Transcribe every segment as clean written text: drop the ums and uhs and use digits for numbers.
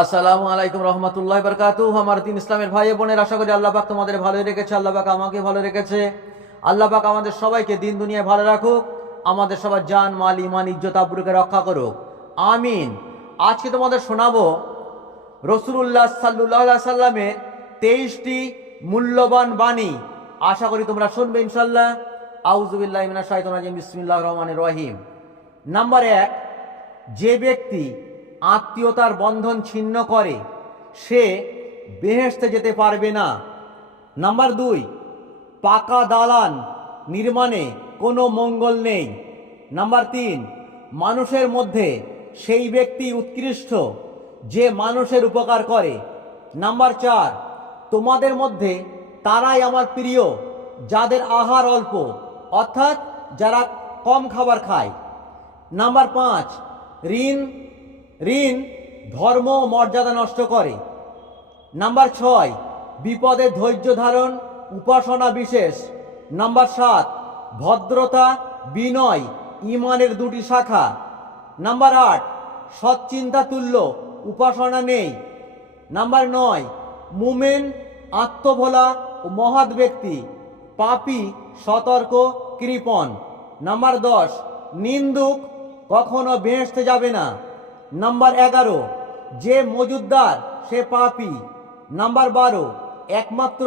আসসালামু আলাইকুম রহমতুল্লাহ বরকাতুহু। আমার দিন ইসলামের ভাই বোনের, আশা করি আল্লাহ পাক তোমাদের ভালোই রেখেছে। আল্লাহ পাক আমাকে ভালো রেখেছে। আল্লাহ পাক আমাদের সবাইকে দিন দুনিয়ায় ভালো রাখুক, আমাদের সবার জান মাল ইমান ইজ্জত আবরুকে রক্ষা করুক, আমিন। আজকে তোমাদের শোনাবো রাসূলুল্লাহ সাল্লাল্লাহু সাল্লামের 23টি মূল্যবান বাণী। আশা করি তোমরা শুনবে ইনশাল্লাহ। আউযু বিল্লাহি মিনাশ শাইতানির রাজিম, বিসমিল্লাহির রহমানির রহিম। নাম্বার 1, যে ব্যক্তি আত্মীয়তার বন্ধন ছিন্ন করে সে বেহেশতে যেতে পারবে না। নাম্বার 2, পাকা দালান নির্মাণে কোনো মঙ্গল নেই। নাম্বার 3, মানুষের মধ্যে সেই ব্যক্তি উৎকৃষ্ট যে মানুষের উপকার করে। নাম্বার 4, তোমাদের মধ্যে তারাই আমার প্রিয় যাদের আহার অল্প, অর্থাৎ যারা কম খাবার খায়। নাম্বার 5, ঋণ ধর্ম ও মর্যাদা নষ্ট করে। নাম্বার 6, বিপদে ধৈর্য ধারণ উপাসনা বিশেষ। নাম্বার 7, ভদ্রতা বিনয় ইমানের 2টি শাখা। নাম্বার 8, সৎচিন্তা তুল্য উপাসনা নেই। নাম্বার 9, মুমিন আত্মভোলা ও মহৎ ব্যক্তি, পাপী সতর্ক কৃপণ। নাম্বার 10, নিন্দুক কখনো বেহেশতে যাবে না। নাম্বার 11, যে মজুদদার সে পাপী। নাম্বার 12, একমাত্র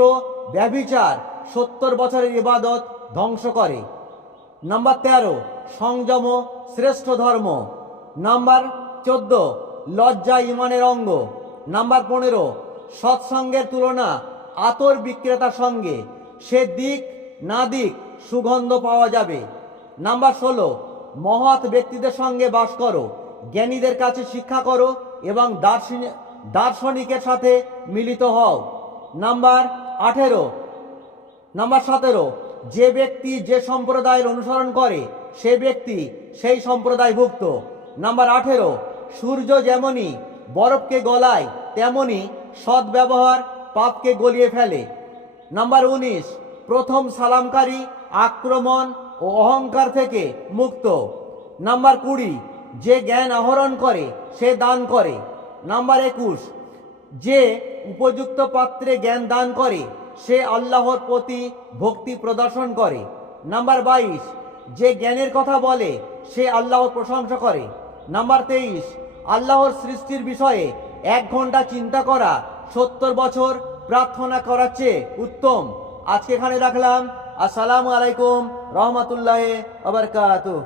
ব্যভিচার 70 বছরের ইবাদত ধ্বংস করে। নাম্বার 13, সংযম শ্রেষ্ঠ ধর্ম। নাম্বার 14, লজ্জা ইমানের অঙ্গ। নাম্বার 15, সৎসঙ্গের তুলনা আতর বিক্রেতার সঙ্গে, সে দিক না দিক সুগন্ধ পাওয়া যাবে। নাম্বার 16, মহৎ ব্যক্তিদের সঙ্গে বাস করো, জ্ঞানীদের কাছে শিক্ষা করো এবং দার্শনিকের সাথে মিলিত হও। নাম্বার 17, যে ব্যক্তি যে সম্প্রদায়ের অনুসরণ করে সে ব্যক্তি সেই সম্প্রদায়ভুক্ত। নাম্বার 18, সূর্য যেমনি বরফকে গলায় তেমনি সদ্ব্যবহার পাপকে গলিয়ে ফেলে। নাম্বার 19, প্রথম সালামকারী আক্রমণ ও অহংকার থেকে মুক্ত। নাম্বার 20, যে জ্ঞান আহরণ করে সে দান করে। নাম্বার 21, যে উপযুক্ত পাত্রে জ্ঞান দান করে সে আল্লাহর প্রতি ভক্তি প্রদর্শন করে। নাম্বার 22, যে জ্ঞানের কথা বলে সে আল্লাহর প্রশংসা করে। নাম্বার 23, আল্লাহর সৃষ্টির বিষয়ে 1 ঘন্টা চিন্তা করা 70 বছর প্রার্থনা করার চেয়ে উত্তম। আজকে এখানে রাখলাম। আসসালামু আলাইকুম রহমতুল্লাহ ওয়া বারাকাতুহু।